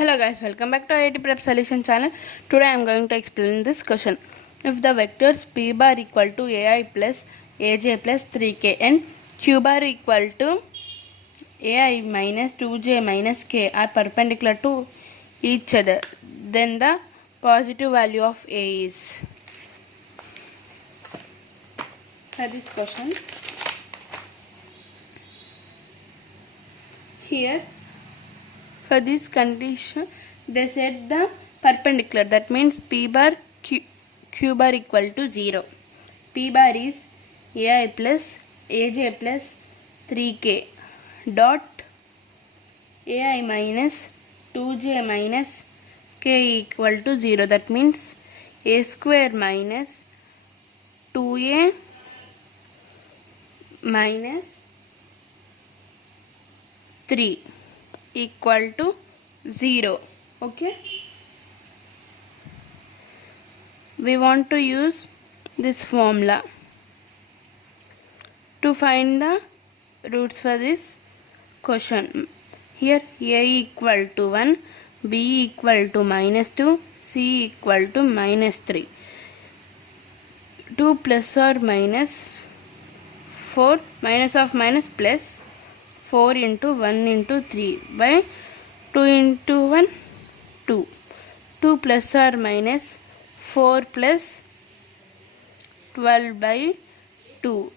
Hello guys, welcome back to IIT Prep Solution channel. Today I am going to explain this question. If the vectors p bar equal to ai plus aj plus 3k and q bar equal to ai minus 2j minus k are perpendicular to each other, then the positive value of a is. For this question, here for this condition they set the perpendicular, that means p bar q bar equal to 0. P bar is ai plus aj plus 3k dot ai minus 2j minus k equal to 0, that means a square minus 2a minus 3 equal to 0. Okay, we want to use this formula to find the roots for this question. Here a equal to 1, b equal to minus 2, c equal to minus 3. 2 plus or minus 4, minus of minus plus 4 into 1 into 3 by 2 into 1 2. 2 plus or minus 4 plus 12 by 2.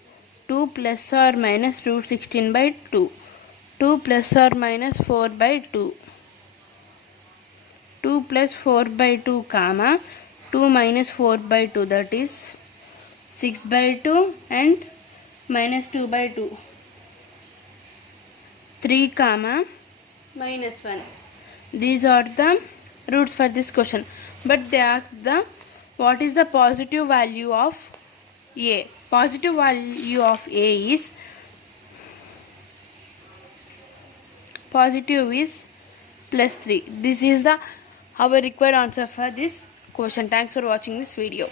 2 plus or minus root 16 by 2. 2 plus or minus 4 by 2. 2 plus 4 by 2 comma 2 minus 4 by 2, that is 6 by 2 and minus 2 by 2. 3 comma minus 1. These are the roots for this question, but they ask the what is the positive value of a. Positive value of a is positive is plus 3. This is the our required answer for this question. Thanks for watching this video.